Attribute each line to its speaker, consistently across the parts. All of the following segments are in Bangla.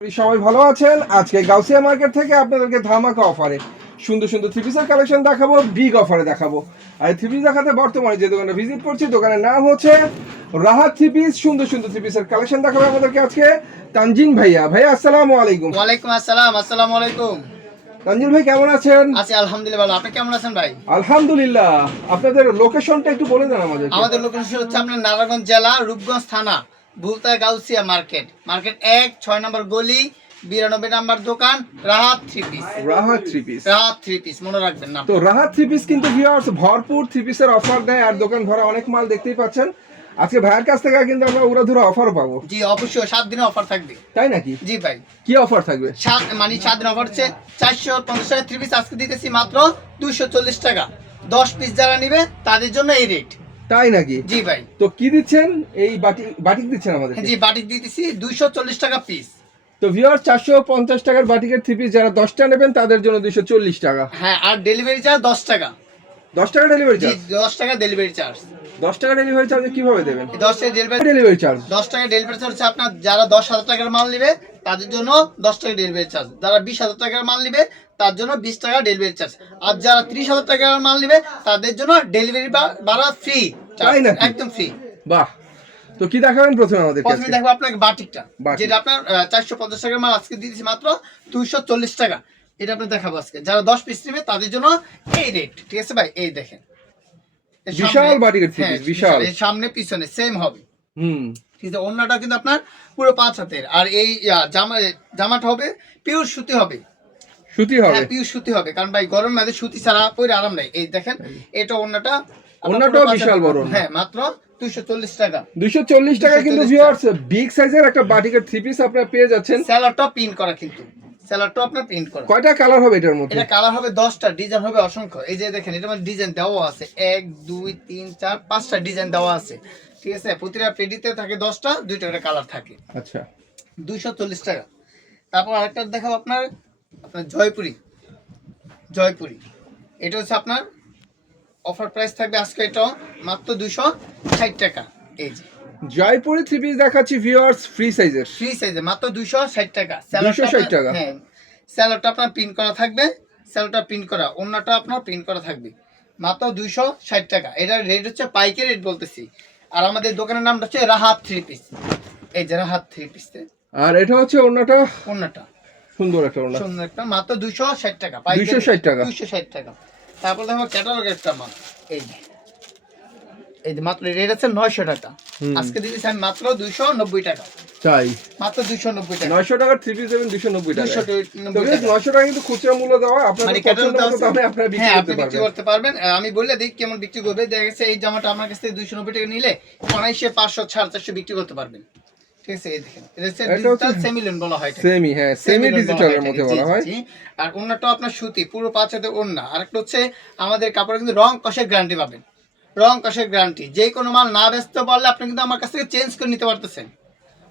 Speaker 1: সবাই ভালো আছেন? আজকে গাউসিয়া মার্কেট থেকে আপনাদেরকে ধামাকা অফারে সুন্দর সুন্দর থ্রি পিসের কালেকশন দেখাবো বিগ অফারে দেখাবো। আর থ্রি পিস দেখাতে বর্তমানে যে দোকানে ভিজিট করছি দোকানের নাম হচ্ছে রাহাত থ্রি পিস সুন্দর সুন্দর থ্রি পিসের কালেকশন দেখাবো আমাদেরকে আজকে। তানজিন ভাইয়া ভাইয়া আসসালামু আলাইকুম।
Speaker 2: ওয়ালাইকুম আসসালাম আসসালামু আলাইকুম।
Speaker 1: তানজিন ভাই কেমন আছেন?
Speaker 2: আছি আলহামদুলিল্লাহ ভালো। আপনি কেমন আছেন ভাই?
Speaker 1: আলহামদুলিল্লাহ। আপনাদের লোকেশনটা একটু বলে দেন আমাদের
Speaker 2: আমাদের লোকেশন হচ্ছে আপনার নারায়ণগঞ্জ জেলা রূপগঞ্জ থানা। বুলতা গাউসিয়া মার্কেট। মার্কেট এক ছয় নম্বর গলি বিরানব্বই নাম্বার দোকান Rahat three piece
Speaker 1: Rahat three piece
Speaker 2: Rahat three piece মনে রাখবেন না।
Speaker 1: তো রাহাত থ্রি পিস কিন্তু ভিউয়ার্স ভরপুর থ্রি পিসের অফার দেয় আর দোকান ভরা অনেক মাল দেখতেই পাচ্ছেন। আজকে ভাইয়ের কাছ থেকে কিন্তু আমরা উড়াধুরা অফারও পাবো।
Speaker 2: জি অবশ্যই সাত দিনে অফার থাকবে।
Speaker 1: তাই নাকি?
Speaker 2: জি ভাই।
Speaker 1: কি অফার থাকবে?
Speaker 2: সাত মানে সাত দিন অফার হচ্ছে চারশো পঞ্চাশ টাকা থ্রি পিস আজকে দিতেছি মাত্র দুইশো চল্লিশ টাকা। দশ পিস যারা নিবে তাদের জন্য এই রেট
Speaker 1: তাই নাকি?
Speaker 2: জি ভাই।
Speaker 1: তো কি দিচ্ছেন? এই বাটি বাটিক দিচ্ছেন আমাদের
Speaker 2: জি বাটিক দিতেছি দুইশো চল্লিশ টাকা পিস
Speaker 1: তো ভিউয়ার চারশো পঞ্চাশ টাকার বাটিকের থ্রি পিস যারা দশটা নেবেন তাদের জন্য দুইশো চল্লিশ টাকা।
Speaker 2: হ্যাঁ আর ডেলিভারি চার্জ দশ টাকা।
Speaker 1: দশ টাকা ডেলিভারি চার্জ
Speaker 2: দশ টাকা ডেলিভারি চার্জ
Speaker 1: দশ টাকা ডেলিভারি চার্জ কীভাবে দেবেন?
Speaker 2: দশ টাকা ডেলিভারি
Speaker 1: ডেলিভারি চার্জ
Speaker 2: দশ টাকা ডেলিভারি চার্জ আপনার যারা দশ হাজার টাকার মাল নেবে তাদের জন্য দশ টাকা ডেলিভারি চার্জ যারা বিশ হাজার টাকার মাল নেবে তার জন্য বিশ টাকা ডেলিভারি চার্জ আর যারা ত্রিশ হাজার টাকার মাল নেবে তাদের জন্য ডেলিভারি ভাড়া ফ্রি
Speaker 1: তাই নাকি?
Speaker 2: একদম ফ্রি
Speaker 1: বাহ। তো কি দেখাবেন প্রথমে আমাদের
Speaker 2: প্রথমে দেখব আপনাকে বাটিকটা যেটা আপনার চারশো পঞ্চাশ টাকার মাল আজকে দিয়েছি মাত্র দুইশো চল্লিশ টাকা। এটা আপনি দেখাবো আজকে। যারা দশ পিস নেবে তাদের জন্য এই রেট ঠিক আছে ভাই? এই দেখেন। সামনে-
Speaker 1: বিশাল বাটিকের থ্রি
Speaker 2: হ্যাঁ,
Speaker 1: বিশাল।
Speaker 2: সামনে পিছনে সেম হবে।
Speaker 1: হুম।
Speaker 2: ঠিক আছে অন্যটা কিন্তু আপনার পুরো পাঁচ হাতের। আর এই জামা জামাটা হবে পিওর সুতি হবে।
Speaker 1: সুতি হবে?
Speaker 2: হ্যাঁ পিওর সুতি হবে। কারণ ভাই গরম মাঝে সুতি ছাড়া পরে আরাম নাই। এই দেখেন এটা অন্যটা আপনার
Speaker 1: ওড়নাটাও বিশাল বড়।
Speaker 2: হ্যাঁ মাত্র দুইশো চল্লিশ টাকা।
Speaker 1: দুইশো চল্লিশ টাকা কিন্তু
Speaker 2: 240
Speaker 1: ভিউয়ার্স বিগ সাইজের একটা বাটিকের থ্রি পিস আপনারা পেয়ে যাচ্ছেন।
Speaker 2: স্যালাডটা প্রিন্ট করা কিন্তু। স্যালাডটা আপনার প্রিন্ট করা।
Speaker 1: কয়টা কালার হবে এটার মধ্যে?
Speaker 2: এটা কালার হবে দশটা ডিজাইন হবে অসংখ্য। এই যে দেখেন এটা মানে ডিজাইন দেওয়া আছে। এক দুই তিন চার পাঁচটা ডিজাইন দেওয়া আছে। ঠিক আছে? প্রতিটা পেডিতে থাকে দশটা দুইটা করে কালার থাকে।
Speaker 1: আচ্ছা।
Speaker 2: দুইশো চল্লিশ টাকা। তারপর আরেকটা দেখাবো আপনার আপনার জয়পুরি। জয়পুরি। এটা হচ্ছে আপনার অফার প্রাইস থাকবে আজকে এটা মাত্র দুশো ষাট টাকা। এই যে।
Speaker 1: জয়পুরি থ্রি পিস দেখাচ্ছি ভিউয়ার্স ফ্রি সাইজের
Speaker 2: ফ্রি সাইজে মাত্র দুশো ষাট টাকা।
Speaker 1: 260 টাকা?
Speaker 2: হ্যাঁ। স্যালোডটা আপনার প্রিন্ট করা থাকবে। স্যালোডটা প্রিন্ট করা। অন্যটা আপনার প্রিন্ট করা থাকবে। মাত্র দুইশো ষাট টাকা। এটার রেট হচ্ছে পাইকারি রেট বলতেছি। আর আমাদের দোকানের নামটা হচ্ছে রাহাত থ্রি পিস এই যে রাহাত থ্রি পিস
Speaker 1: আর এটা হচ্ছে অন্যটা?
Speaker 2: অন্যটা।
Speaker 1: সুন্দর একটা ওড়না
Speaker 2: সুন্দর একটা। মাত্র দুইশো ষাট টাকা।
Speaker 1: 260 টাকা।
Speaker 2: দুইশো ষাট টাকা। তারপর দেখো ক্যাটালগ একটা মাল এই যে। এই যে মাত্র রেট আছে নয়শো টাকা। আজকে দিতেছি আমি মাত্র দুইশো নব্বই টাকা।
Speaker 1: চাই
Speaker 2: মাত্র দুইশো নব্বই টাকা।
Speaker 1: নয়শো টাকার থ্রি পিস দেবেন দুশো নব্বই টাকা।
Speaker 2: দুইশো নব্বই টাকা।
Speaker 1: নয়শো টাকা কিন্তু খুচরা মূল্য দেওয়া আপনার
Speaker 2: মানে
Speaker 1: আপনারা বিক্রি
Speaker 2: হ্যাঁ
Speaker 1: করতে পারবেন।
Speaker 2: আমি বললে দিই কেমন বিক্রি করবে। দেখা গেছে এই জামাটা আমার কাছ থেকে দুইশো নব্বই টাকা নিলে অনায়াসে পাঁচশো সাড়ে চারশো বিক্রি করতে পারবেন। ঠিক আছে এই দেখেন। বলা হয়
Speaker 1: সেমি হ্যাঁ সেমি ডিজিটালের মধ্যে বলা হয়।
Speaker 2: জি, জি। আর অন্যটা আপনার সুতি পুরো পাঁচ ওন্না আর হচ্ছে আমাদের কাপড়ে কিন্তু রং কষের গ্যারান্টি পাবেন। রং কষের গ্যারান্টি যে কোনো মাল না বেচতে পারলে আপনি কিন্তু আমার কাছ থেকে চেঞ্জ করে নিতে পারতেছেন।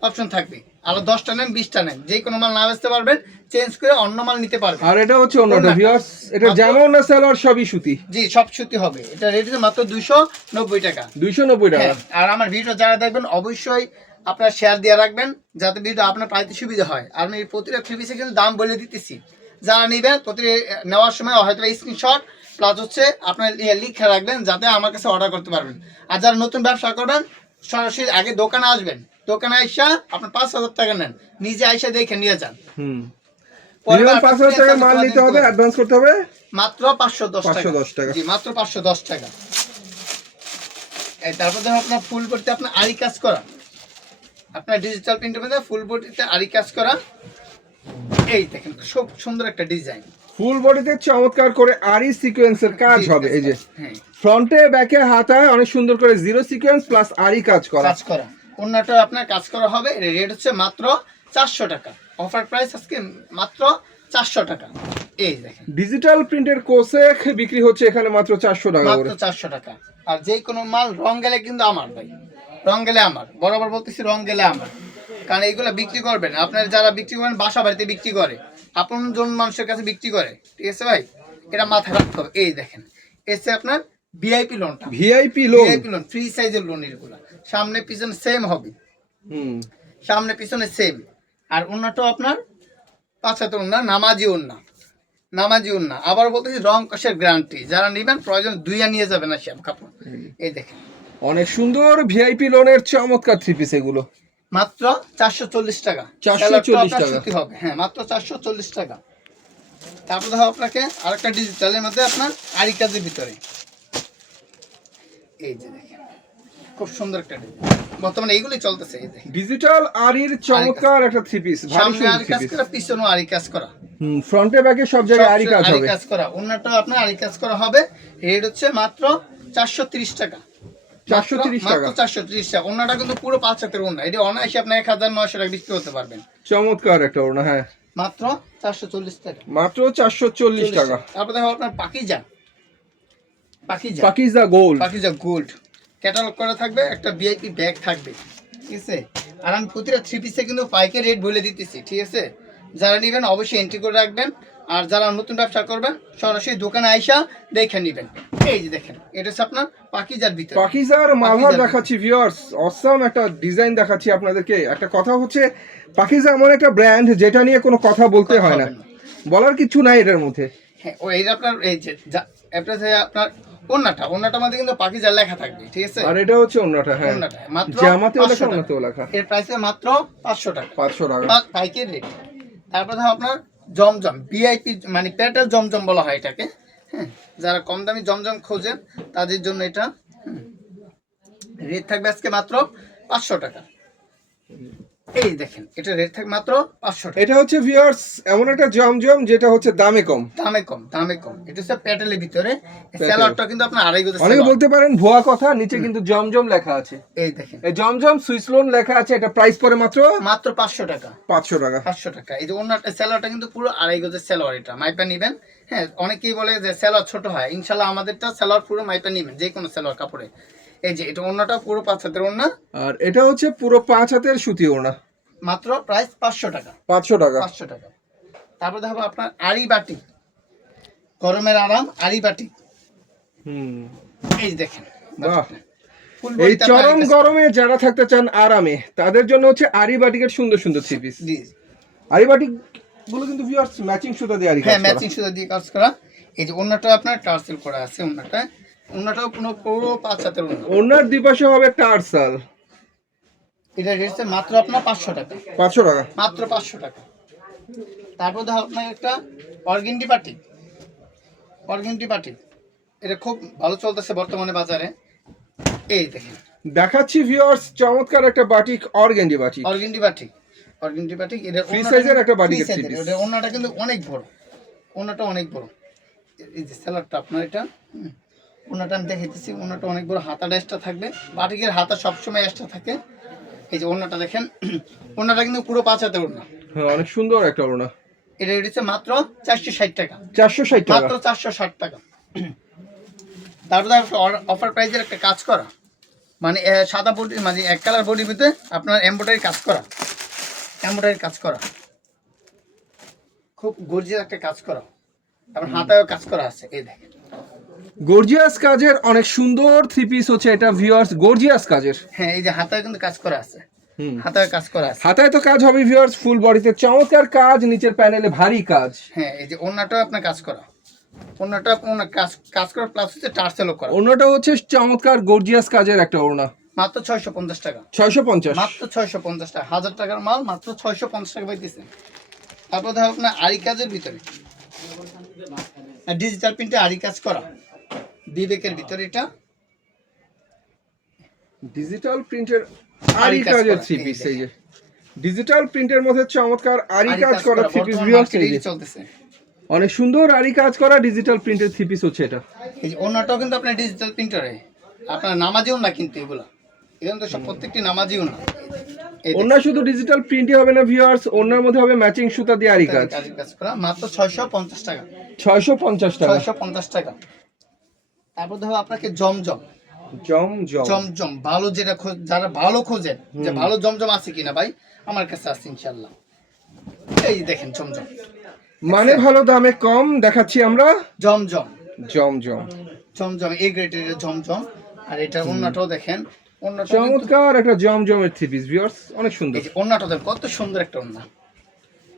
Speaker 2: অপশন থাকবে। আর দশটা নেন বিশটা নেন। যে কোনো মাল না বেচতে পারবেন চেঞ্জ করে অন্য মাল নিতে পারবেন।
Speaker 1: আর এটা হচ্ছে অন্যটা ভিউয়ার্স এটা না সালোয়ার সবই সুতি?
Speaker 2: জি সব সুতি হবে। এটা রেট মাত্র দুইশো নব্বই টাকা।
Speaker 1: দুইশো নব্বই টাকা?
Speaker 2: হ্যাঁ, আর আমার ভিডিও যারা দেখবেন অবশ্যই আপনার শেয়ার দিয়ে রাখবেন যাতে ভিডিও আপনার পাইতে সুবিধা হয়। আর আমি প্রতিটা থ্রি পিসে কিন্তু দাম বলে দিতেছি। যারা নেবেন প্রতি নেওয়ার সময় হয়তো স্ক্রিনশট প্লাস হচ্ছে আপনার লিখে রাখবেন যাতে আমার কাছে অর্ডার করতে পারবেন। আর যারা নতুন ব্যবসা করবেন সরাসরি আগে দোকানে আসবেন। দোকানে আইসা আপনার পাঁচ হাজার টাকা নেন। নিজে আইসা দেখে নিয়ে যান।
Speaker 1: পাঁচ হাজার টাকা মাল নিতে হবে অ্যাডভান্স করতে হবে?
Speaker 2: মাত্র পাঁচশো দশ
Speaker 1: 510 টাকা।
Speaker 2: জি মাত্র পাঁচশো দশ টাকা। তারপর দেখো আপনার ফুল বডিতে আপনার আরি কাজ করা আপনার ডিজিটাল প্রিন্টের মধ্যে ফুল বডিতে আরি কাজ করা। এই দেখেন খুব সুন্দর একটা ডিজাইন
Speaker 1: ফুল বডিতে চমৎকার করে আরি সিকোয়েন্সের কাজ হবে এই যে। ফ্রন্টে ব্যাকে হাতায় অনেক সুন্দর করে জিরো সিকোয়েন্স প্লাস আরি কাজ করা।
Speaker 2: কাজ করা। অন্যটা আপনার কাজ করা হবে রেট হচ্ছে মাত্র চারশো টাকা। অফার প্রাইস আজকে মাত্র চারশো টাকা। এই দেখেন।
Speaker 1: ডিজিটাল প্রিন্টের কোসে বিক্রি হচ্ছে এখানে মাত্র চারশো টাকা
Speaker 2: মাত্র চারশো টাকা। আর যে কোনো মাল রং গেলে কিন্তু আমার ভাই। রং গেলে আমার। বরাবর বলতেছি রং গেলে আমার। কারণ এইগুলো বিক্রি করবেন। আপনার যারা বিক্রি করেন বাসা বাড়িতে বিক্রি করে আপন জন মানুষের কাছে বিক্রি করে ঠিক আছে ভাই? এটা মাথা রাখতে হবে। এই দেখেন এসে আপনার ভিআইপি লোনটা
Speaker 1: VIP lawn
Speaker 2: VIP lawn free সাইজের লোন এগুলো। সামনে পিছনে সেম হবে।
Speaker 1: হুম।
Speaker 2: সামনে পিছনে সেম আর অন্যটাও আপনার পাঁচ হাতে ওন্না নামাজি ওন্না নামাজি ওন্না আবার বলতেছি রং কষের গ্যারান্টি যারা নেবেন প্রয়োজন দুইয়া নিয়ে যাবেন না শ্যাম কাপড়। এই দেখেন।
Speaker 1: অনেক সুন্দর ভিআইপি লোনের চমৎকার থ্রি পিস এগুলো।
Speaker 2: মাত্র চারশো চল্লিশ টাকা।
Speaker 1: 440
Speaker 2: স্যালাডটা আপনার
Speaker 1: টাকা।
Speaker 2: হবে। হ্যাঁ মাত্র চারশো চল্লিশ টাকা। তারপর দেখো আপনাকে আরেকটা ডিজিটালের মধ্যে আপনার আড়ি কাজের ভিতরে। এই যে দেখেন খুব সুন্দর একটা ডিজাইন বর্তমানে এইগুলি চলতেছে এই
Speaker 1: ডিজিটাল আরির চমৎকার একটা থ্রি পিস
Speaker 2: সামনে
Speaker 1: সুন্দর
Speaker 2: আড়ি কাজ করা পিছনেও আড়ি কাজ করা।
Speaker 1: হুম ফ্রন্টে ব্যাকে সব জায়গায় আরি কাজ হবে।
Speaker 2: কাজ করা। অন্যটা আপনার আড়ি কাজ করা হবে। রেট হচ্ছে মাত্র চারশো তিরিশ টাকা। চারশো তিরিশ টাকা। অন্যটা কিন্তু পুরো পাঁচ হাতের অন্য এটা অনায়াসে আপনি এক হাজার নয়শো টাকা বিক্রি করতে পারবেন।
Speaker 1: চমৎকার একটা ওড়না হ্যাঁ।
Speaker 2: মাত্র চারশো চল্লিশ টাকা।
Speaker 1: মাত্র চারশো চল্লিশ টাকা।
Speaker 2: তারপর দেখো আপনার Pakiza. Pakiza.
Speaker 1: Pakiza gold.
Speaker 2: Pakiza gold. Catalogue করা থাকবে একটা ভিআইপি ব্যাগ থাকবে। ঠিক আছে? আর আমি প্রতিটা থ্রি পিসে কিন্তু পাইকারি রেট বলে দিতেছি। ঠিক আছে? যারা নেবেন অবশ্যই এন্ট্রি করে রাখবেন। আর যারা নতুন ব্যবসা করবেন সরাসরি দোকানে আইসা দেখে নেবেন। এই যে দেখেন এটা হচ্ছে আপনার পাকিজার ভিতরে।
Speaker 1: পাকিজার মালহার দেখাচ্ছি ভিউয়ার্স অসাম একটা ডিজাইন দেখাচ্ছি আপনাদেরকে। একটা কথা হচ্ছে পাকিজা এমন একটা ব্র্যান্ড যেটা নিয়ে কোনো কথা বলতে হয় না। বলার কিছু নাই এটার মধ্যে।
Speaker 2: হ্যাঁ ও এই যে আপনার এই যে আপনার অন্যটা অন্যটার মধ্যে কিন্তু পাকিজার লেখা থাকবে ঠিক আছে?
Speaker 1: আর এটা হচ্ছে অন্যটা হ্যাঁ।
Speaker 2: অন্যটা মাত্র
Speaker 1: জামাতেও লেখা
Speaker 2: 500
Speaker 1: লেখা।
Speaker 2: এর প্রাইস মাত্র পাঁচশো টাকা।
Speaker 1: পাঁচশো টাকা।
Speaker 2: পা- পাইকারি রেট তারপর ধরো আপনার জমজম ভিআইপি মানে পেটেল জমজম বলা হয় এটাকে হ্যাঁ? যারা কম দামি জমজম খোঁজেন, তাদের জন্য এটা রেট থাকবে আজকে মাত্র পাঁচশো টাকা। এই দেখেন এটা রেট থাকবে মাত্র পাঁচশো
Speaker 1: এটা হচ্ছে ভিউয়ার্স এমন একটা জমজম যেটা হচ্ছে দামে কম।
Speaker 2: দামে কম দামে কম। এটা হচ্ছে প্যাটেলের ভিতরে। স্যালাডটা কিন্তু আপনার আড়াই
Speaker 1: অনেকে বলতে পারেন ভুয়া কথা নিচে কিন্তু জমজম লেখা আছে।
Speaker 2: এই দেখেন।
Speaker 1: এই জমজম সুইস লোন লেখা আছে এটা প্রাইস পরে মাত্র
Speaker 2: মাত্র পাঁচশো টাকা।
Speaker 1: পাঁচশো টাকা।
Speaker 2: পাঁচশো টাকা। এই যে অন্যটা স্যালোয়ারটা কিন্তু পুরো আড়াই গজের স্যালোয়ার এটা। মাইপা নিবেন। হ্যাঁ অনেকেই বলে যে স্যালোয়ার ছোট হয়। ইনশাল্লাহ আমাদেরটা স্যালোয়ার পুরো মাইপা নিবেন যে কোনো স্যালোয়ার কাপড়ে। এই যে এটা অন্যটা পুরো পাঁচ হাতের অন্য
Speaker 1: আর এটা হচ্ছে পুরো পাঁচ হাতের সুতি ওড়না।
Speaker 2: মাত্র প্রাইস পাঁচশো টাকা।
Speaker 1: পাঁচশো টাকা।
Speaker 2: পাঁচশো টাকা। তারপর দেখো আপনার আড়ি বাটি। গরমের আরাম আড়ি বাটি।
Speaker 1: হুম।
Speaker 2: এই দেখেন।
Speaker 1: বাহ। এই চরম গরমে যারা থাকতে চান আরামে তাদের জন্য হচ্ছে আরি বাটিকের সুন্দর সুন্দর থ্রি পিস
Speaker 2: জি।
Speaker 1: আরি বাটিকগুলো কিন্তু ভিউয়ার্স ম্যাচিং সুতা দিয়ে আরি
Speaker 2: হ্যাঁ ম্যাচিং সুতা দিয়ে কাজ করা। এই যে অন্যটা আপনার টার্সেল করা আছে অন্যটা অন্যটাও পুরো পুরো পাঁচ হাতের অন্য
Speaker 1: ওনার দুপাশে হবে টার্সাল
Speaker 2: এটা রেট মাত্র আপনার পাঁচশো টাকা।
Speaker 1: পাঁচশো টাকা?
Speaker 2: মাত্র পাঁচশো টাকা। তারপর দেখো আপনার একটা অর্গেন্ডি পার্টি। Organdy party. এটা খুব ভালো চলতেছে বর্তমানে বাজারে। এই দেখেন।
Speaker 1: দেখাচ্ছি ভিউয়ার্স চমৎকার একটা batik organdy batik
Speaker 2: organdy party. Organdy party এটা
Speaker 1: এর
Speaker 2: কিন্তু-
Speaker 1: একটা
Speaker 2: এর,
Speaker 1: piece।
Speaker 2: এটা ওড়নাটা কিন্তু অনেক বড়। ওড়নাটা অনেক বড়। এই যে স্যালাডটা আপনার এটা হুম, ওড়নাটা আমি দেখাইতেছি ওড়নাটা অনেক বড় হাতাটা এক্সট্রা থাকবে। বাটিকের হাতা সবসময় এক্সট্রা থাকে। এই যে ওড়নাটা দেখেন ওড়নাটা কিন্তু পুরো পাঁচ হাতে ওড়না।
Speaker 1: হ্যাঁ অনেক সুন্দর একটা ওড়না।
Speaker 2: এটা হচ্ছে মাত্র চারশো ষাট টাকা।
Speaker 1: চারশো ষাট টাকা।
Speaker 2: মাত্র চারশো ষাট টাকা। তারপরে অফার প্রাইজের একটা কাজ করা। মানে সাদা বডি মানে এক কালার বডির ভিতরে আপনার এমব্রয়ডারি কাজ করা। এমব্রয়ডারি কাজ করা। খুব গর্জিয়াস একটা কাজ করা। তারপর হাতায়ও কাজ করা আছে এই দেখেন।
Speaker 1: গর্জিয়াস কাজের অনেক সুন্দর থ্রি পিস হচ্ছে এটা ভিউয়ার্স গর্জিয়াস কাজের।
Speaker 2: হ্যাঁ এই যে হাতায় কিন্তু কাজ করা আছে। হাতায় কাজ করা আছে।
Speaker 1: হাতায় তো কাজ হবে ভিউয়ার্স ফুল বডিতে চমৎকার কাজ নিচের প্যানেলে ভারী কাজ।
Speaker 2: হ্যাঁ এই যে অন্যটাও আপনার কাজ করা। অন্যটা অন্য কাজ কাজ করা প্লাস হচ্ছে টার্সেলও করা।
Speaker 1: অন্যটা হচ্ছে চমৎকার গর্জিয়াস কাজের একটা ওড়না।
Speaker 2: মাত্র ছয়শো পঞ্চাশ টাকা।
Speaker 1: ছয়শো পঞ্চাশ।
Speaker 2: মাত্র ছয়শো পঞ্চাশ টাকা। হাজার টাকার মাল মাত্র ছয়শো পঞ্চাশ টাকা পাইতেছে তারপর দেখো আপনার আরি কাজের ভিতরে। ডিজিটাল প্রিন্টে আরি কাজ করা। বিবেকের ভিতরে এটা।
Speaker 1: ডিজিটাল প্রিন্টের
Speaker 2: আরি
Speaker 1: আরি
Speaker 2: কাজ
Speaker 1: কাজের থ্রি পিস এই যে। ডিজিটাল প্রিন্টের মধ্যে চমৎকার আরি কাজ করা থ্রি পিস ভিউয়ার্স এই যে
Speaker 2: চলতেছে।
Speaker 1: অনেক সুন্দর আরি কাজ করা ডিজিটাল প্রিন্টের থ্রি পিস হচ্ছে এটা।
Speaker 2: এই যে অন্যটাও কিন্তু আপনার ডিজিটাল প্রিন্টারে আপনার নামাজেও না কিন্তু এগুলো। এখানে তো সব প্রত্যেকটি নামাজিও না।
Speaker 1: ওনা শুধু ডিজিটাল প্রিন্টই হবে না ভিউয়ার্স ওনার মধ্যে হবে ম্যাচিং সুতা দিয়ে আরি কাজ।
Speaker 2: কাজ করা মাত্র ছয়শো পঞ্চাশ টাকা।
Speaker 1: ছয়শো পঞ্চাশ টাকা?
Speaker 2: ছয়শো পঞ্চাশ টাকা। তারপর দেখো আপনাকে জমজম।
Speaker 1: জম জম
Speaker 2: জমজম ভালো যেটা যারা ভালো খোঁজেন যে ভালো জমজম আছে কিনা ভাই আমার কাছে আছে ইনশাল্লাহ এই দেখেন জমজম।
Speaker 1: মানে ভালো দামে কম দেখাচ্ছি আমরা?
Speaker 2: জমজম।
Speaker 1: জম জম
Speaker 2: জমজম এই গ্রেডের জমজম। আর এটা অন্যটাও দেখেন
Speaker 1: চমৎকার একটা জম জমের থ্রি পিস ভিউয়ার্স অনেক সুন্দর।
Speaker 2: যে কত সুন্দর একটা অন্য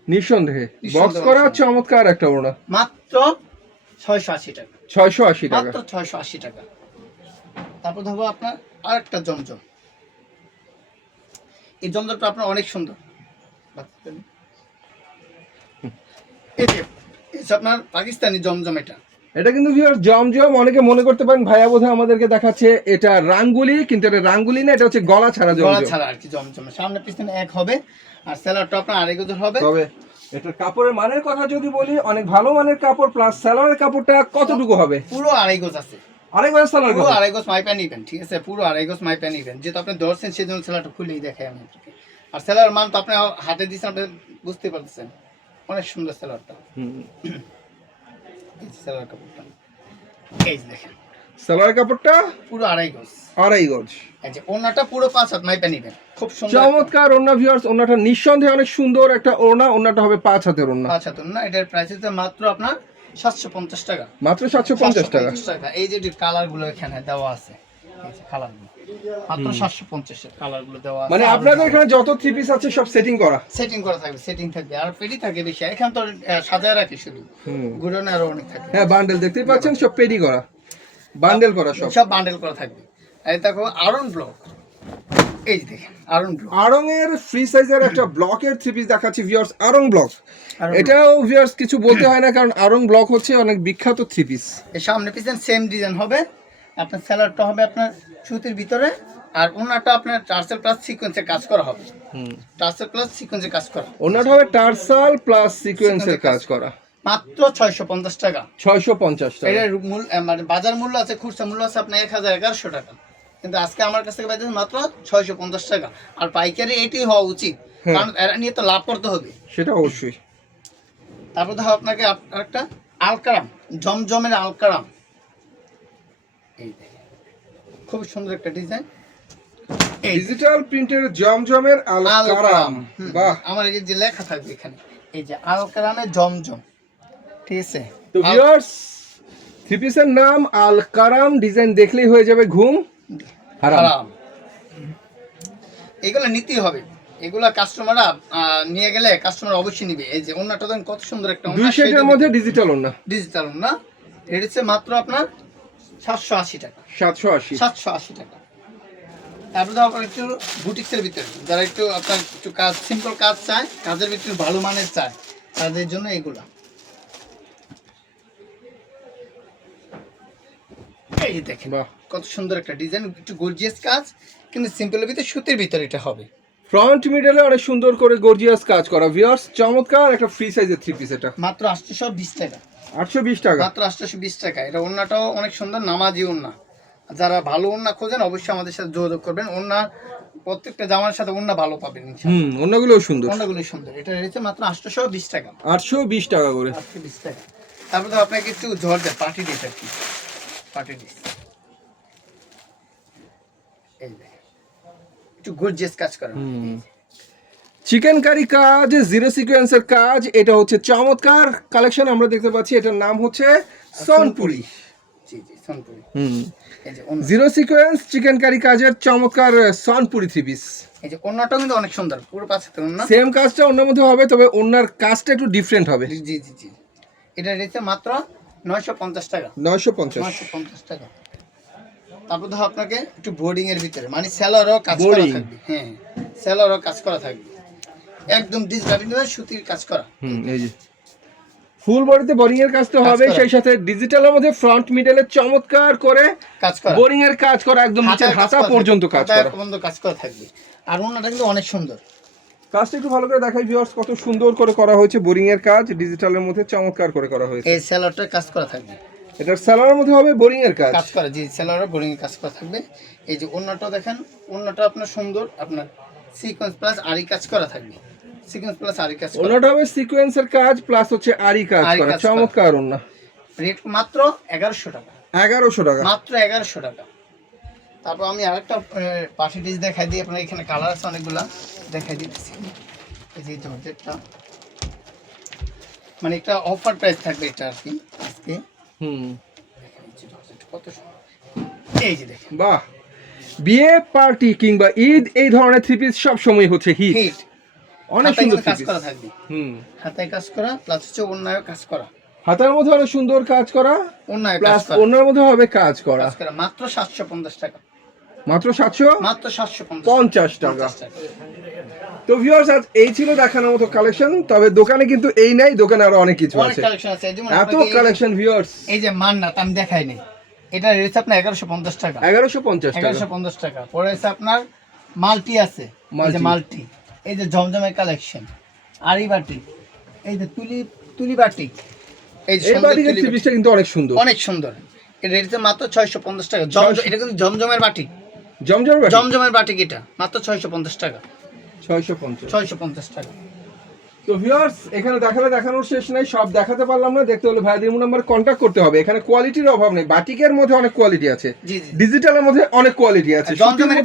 Speaker 1: নিঃসন্দেহে
Speaker 2: নিঃসন্দেহে
Speaker 1: বক্স করা চমৎকার একটা ওড়না।
Speaker 2: মাত্র ছয়শো আশি টাকা।
Speaker 1: ছয়শো আশি টাকা।
Speaker 2: মাত্র ছয়শো আশি টাকা। তারপর ধরবো আপনার আরেকটা জমজম। এই জমজমটা আপনার অনেক সুন্দর। এই যে আপনার পাকিস্তানি জমজম এটা।
Speaker 1: এটা কিন্তু জমজম অনেকে মনে করতে পারেন ভাইয়া বোধহয় আমাদেরকে দেখাচ্ছে এটা রাঙ্গুলি কিন্তু এটা রাঙ্গুলি না এটা হচ্ছে গলা ছাড়া
Speaker 2: গলা ছাড়া আর কি জমজম সামনে পিছনে এক হবে আর সেলারটা আপনার আড়াই গজের হবে।
Speaker 1: তবে এটার কাপড়ের মানের কথা যদি বলি অনেক ভালো মানের কাপড় প্লাস স্যালোয়ারের কাপড়টা কতটুকু হবে?
Speaker 2: পুরো আড়াই গজ আছে।
Speaker 1: আরেক বার স্যালোয়ার
Speaker 2: পুরো আড়াই গজ মাইপা নিবেন ঠিক আছে? পুরো আড়াই গজ মাইপা নিবেন। যেহেতু আপনি ধরছেন সেই জন্য সেলারটা খুলেই দেখাই আমি আর সেলার মান তো আপনি হাতে দিচ্ছেন আপনি বুঝতে পারতেছেন। অনেক সুন্দর সেলারটা সেলার কাপড়টা। এই দেখেন
Speaker 1: সালোয়ার কাপড়টা?
Speaker 2: পুরো আড়াই গজ।
Speaker 1: আড়াই গজ।
Speaker 2: আচ্ছা ওনাটা পুরো পাঁচ হাত মাইপা নিবেন। খুব সুন্দর
Speaker 1: চমৎকার ওড়না ভিউয়ার্স ওড়নাটা নিঃসন্দেহে অনেক সুন্দর একটা ওড়না। ওড়নাটা হবে পাঁচ হাতের ওড়না।
Speaker 2: পাঁচ হাতের না এটার প্রাইস হচ্ছে মাত্র আপনার সাতশো পঞ্চাশ টাকা।
Speaker 1: মাত্র সাতশো পঞ্চাশ টাকা
Speaker 2: 750 টাকা। এই যে কালারগুলো এখানে দেওয়া আছে। মাত্র দেওয়া
Speaker 1: মানে আপনাদের এখানে যত থ্রি পিস আছে সব সেটিং করা?
Speaker 2: সেটিং করা থাকবে সেটিং থাকবে। আর পেডি থাকে বেশি। এখানে তো সাজায় রাখি শুধু। গুডনে আরও অনেক থাকে।
Speaker 1: হ্যাঁ বান্ডেল দেখতেই পাচ্ছেন সব পেডি করা। বান্ডেল করা সব।
Speaker 2: সব বান্ডেল করা থাকবে। এই দেখো আরন ব্লক এই যে দেখেন আরন ব্লক
Speaker 1: আরং এর ফ্রি সাইজের একটা ব্লকের থ্রি পিস দেখাচ্ছি ভিউয়ার্স আরং ব্লক এটাও ভিউয়ার্স কিছু বলতে হয় না কারণ আরং ব্লক হচ্ছে অনেক বিখ্যাত থ্রি পিস
Speaker 2: সামনে পিছনে সেম ডিজাইন হবে। আপনার স্যালাডটা হবে আপনার সুতির ভিতরে আর ওনাটা আপনার টার্সেল প্লাস সিকোয়েন্সে কাজ করা হবে। টার্সেল প্লাস সিকোয়েন্সে কাজ করা
Speaker 1: ওনাটা হবে টার্সাল প্লাস সিকোয়েন্সের কাজ করা।
Speaker 2: মাত্র ছয়শো পঞ্চাশ টাকা।
Speaker 1: ছয়শো পঞ্চাশ টাকা।
Speaker 2: এটার মূল মানে বাজার মূল্য আছে খুচরা মূল্য আছে আপনার এক হাজার এগারোশো টাকা। কিন্তু আজকে আমার কাছ থেকে পাইতেছে মাত্র ছয়শো পঞ্চাশ টাকা। আর পাইকারি এটি হওয়া উচিত
Speaker 1: হ্যাঁ।
Speaker 2: কারণ এরা নিয়ে তো লাভ করতে হবে।
Speaker 1: সেটা অবশ্যই।
Speaker 2: তারপর দেখো আপনাকে আপ- আরেকটা আলকারাম জমজমের আলকারাম। এই দেখেন। খুব সুন্দর একটা ডিজাইন।
Speaker 1: ডিজিটাল প্রিন্টের জমজমের আলকারাম।
Speaker 2: আলকারাম
Speaker 1: বাহ।
Speaker 2: আমার এই যে লেখা থাকবে এখানে এই যে আলকারামের জমজম ঠিক আছে?
Speaker 1: তো ভিউয়ার্স থ্রি পিসের নাম আল কারাম ডিজাইন দেখলেই হয়ে যাবে ঘুম। হারাম।
Speaker 2: এগুলো নিতেই হবে। এগুলা কাস্টমাররা নিয়ে গেলে কাস্টমার অবশ্যই নিবে। এই যে ওনাটা কত সুন্দর একটা
Speaker 1: দুই শেডের মধ্যে ডিজিটাল ওনা
Speaker 2: ডিজিটাল না এটা হচ্ছে মাত্র আপনার সাতশো আশি টাকা।
Speaker 1: সাতশো আশি?
Speaker 2: সাতশো আশি টাকা। তারপরে তো আপনার একটু বুটিক্সের ভিতরে যারা একটু আপনার একটু কাজ সিম্পল কাজ চায় কাজের ভিতরে ভালো মানের চায় তাদের জন্য এগুলা। এই দেখেন কত সুন্দর একটা ডিজাইন একটু গর্জিয়াস কাজ কিন্তু সিম্পলের ভিতরে সুতির ভিতরে এটা হবে।
Speaker 1: ফ্রন্ট মিডলে অনেক সুন্দর করে গর্জিয়াস কাজ করা। ভিউয়ার্স চমৎকার একটা ফ্রি সাইজের থ্রি পিস এটা।
Speaker 2: মাত্র আটশোশো বিশ টাকা।
Speaker 1: আটশো বিশ টাকা।
Speaker 2: মাত্র আটশোশো বিশ টাকা। এটা ওন্নাটাও অনেক সুন্দর নামাজি ওন্না যারা ভালো ওন্না খোঁজেন অবশ্যই আমাদের সাথে যোগাযোগ করবেন। ওন্নার প্রত্যেকটা জামার সাথে ওন্না ভালো পাবেন
Speaker 1: হুম অন্যগুলোও সুন্দর।
Speaker 2: ওন্নাগুলো সুন্দর। এটা রয়েছে মাত্র আটশোশো বিশ টাকা।
Speaker 1: আটশো বিশ টাকা করে।
Speaker 2: আটশো বিশ টাকা। তারপরে তো আপনাকে একটু ঝড় দেয় পার্টি ডিস আর কি। পার্টি ডিস এই একটু গর্জিয়াস কাজ করা
Speaker 1: চিকেন কারি কাজ জিরো সিকোয়েন্সের কাজ এটা হচ্ছে চমৎকার কালেকশন আমরা দেখতে পাচ্ছি। এটার নাম হচ্ছে সনপুরি।
Speaker 2: জি জি সোনপুরি।
Speaker 1: হুম।
Speaker 2: এই যে ওন্না
Speaker 1: জিরো সিকোয়েন্স চিকেন কারি কাজের চমৎকার সনপুরি থ্রি পিস
Speaker 2: এই যে ওন্নাটাও কিন্তু অনেক সুন্দর পুরো পাশে তো ওন্না
Speaker 1: সেম কাজটা অন্য মধ্যে হবে তবে অন্যার কাজটা একটু ডিফারেন্ট হবে।
Speaker 2: জি জি জি এটা রয়েছে মাত্র নয়শো পঞ্চাশ টাকা।
Speaker 1: নয়শো পঞ্চাশ।
Speaker 2: নয়শো পঞ্চাশ টাকা। তারপর ধর আপনাকে একটু বোর্ডিং এর ভিতরে মানে সেলারও কাজ করা থাকবে। হ্যাঁ সেলারও কাজ করা থাকবে। একদম ডিজিটাল সুতির কাজ করা।
Speaker 1: হুম এই যে। ফুল বডিতে বোরিং এর কাজ তো হবে সেই সাথে ডিজিটালের মধ্যে ফ্রন্ট মিডলে চমৎকার করে
Speaker 2: কাজ করা।
Speaker 1: বোরিং এর কাজ করা একদম নিচে হাতা পর্যন্ত কাজ করা।
Speaker 2: পর্যন্ত কাজ করা থাকবে। আর ওনাটা কিন্তু অনেক সুন্দর।
Speaker 1: কাজটা একটু ভালো করে দেখাই ভিউয়ার্স কত সুন্দর করে করা হয়েছে বোরিং এর কাজ ডিজিটালের মধ্যে চমৎকার করে করা হয়েছে।
Speaker 2: এই সেলারটা কাজ করা থাকবে।
Speaker 1: এটার স্যালারের মধ্যে হবে বোরিং এর কাজ।
Speaker 2: কাজ করা জি সেলারও বোর্ডিং এর কাজ করা থাকবে। এই যে ওনাটা দেখেন ওনাটা আপনার সুন্দর আপনার সিকোয়েন্স প্লাস আরি কাজ করা থাকবে। সিকোয়েন্স প্লাস আরি কাজ
Speaker 1: ওনাটা হবে সিকোয়েন্সের কাজ প্লাস হচ্ছে আরি কাজ করা। চমৎকার ওনা
Speaker 2: রেট মাত্র এগারোশো টাকা।
Speaker 1: এগারোশো টাকা।
Speaker 2: মাত্র এগারোশো টাকা। তারপর আমি আরেকটা পার্টি ডিশ দেখাই দিই। আপনার এখানে কালার আছে অনেকগুলা। দেখাই দিচ্ছি এই যে জর্জেটটা মানে একটা অফার প্রাইস থাকবে এটা আর কি আজকে।
Speaker 1: হুম।
Speaker 2: কত এই যে দেখেন।
Speaker 1: বাহ। বিয়ে পার্টি কিংবা ঈদ এই ধরনের থ্রি পিস সব সময় হচ্ছে হিট অনেক সুন্দর
Speaker 2: কাজ করা থাকবে।
Speaker 1: হুম।
Speaker 2: কাজ করা প্লাস হচ্ছে অন্যায় কাজ করা।
Speaker 1: হাতার মধ্যে অনেক সুন্দর কাজ করা
Speaker 2: অন্যায়
Speaker 1: প্লাস অন্যের মধ্যে হবে কাজ করা।
Speaker 2: মাত্র সাতশো পঞ্চাশ টাকা।
Speaker 1: মাত্র সাতশো?
Speaker 2: মাত্র সাতশো
Speaker 1: পঞ্চাশ। টাকা। তো ভিউয়ার্স আজ এই ছিল দেখানোর মতো কালেকশন তবে দোকানে কিন্তু এই নাই দোকানে আরও অনেক কিছু আছে। এত কালেকশন ভিউয়ার্স
Speaker 2: এই যে মান্নাত আমি দেখাই নি এটা আপনার এগারোশো পঞ্চাশ টাকা।
Speaker 1: এগারোশো পঞ্চাশ
Speaker 2: এগারোশো পঞ্চাশ টাকা। পরে আছে আপনার মাল্টি আছে।
Speaker 1: মাল্টি।
Speaker 2: এই যে জমজমের কালেকশন আরি বাটি এই যে তুলি তুলি বাটি। এই যে
Speaker 1: এই কিন্তু অনেক সুন্দর।
Speaker 2: অনেক সুন্দর। এটা মাত্র ছয়শো পঞ্চাশ টাকা। জমজম এটা কিন্তু জমজমের বাটি।
Speaker 1: জমজম বাটি?
Speaker 2: জমজমের বাটি কিটা মাত্র ছয়শো পঞ্চাশ টাকা।
Speaker 1: ছয়শো পঞ্চাশ।
Speaker 2: ছয়শো পঞ্চাশ টাকা।
Speaker 1: তো ভিউয়ার্স এখানে দেখালে দেখানোর শেষ নাই সব দেখাতে পারলাম না। দেখতে হলে ভাইদের নাম্বার কন্ট্যাক্ট করতে হবে। এখানে কোয়ালিটির অভাব নেই। বাটিকের মধ্যে অনেক কোয়ালিটি আছে। ডিজিটালের মধ্যে অনেক কোয়ালিটি আছে।
Speaker 2: জমজমের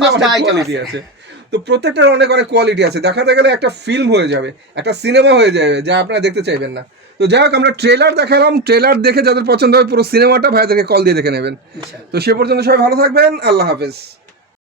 Speaker 1: কোয়ালিটি
Speaker 2: আছে।
Speaker 1: তো প্রত্যেকটার অনেক অনেক কোয়ালিটি আছে। দেখাতে গেলে একটা ফিল্ম হয়ে যাবে একটা সিনেমা হয়ে যাবে যা আপনারা দেখতে চাইবেন না। তো যাই হোক আমরা ট্রেলার দেখালাম। ট্রেলার দেখে যাদের পছন্দ হবে পুরো সিনেমাটা ভাইদেরকে কল দিয়ে দেখে নেবেন। তো সে পর্যন্ত সবাই ভালো থাকবেন। আল্লাহ হাফেজ।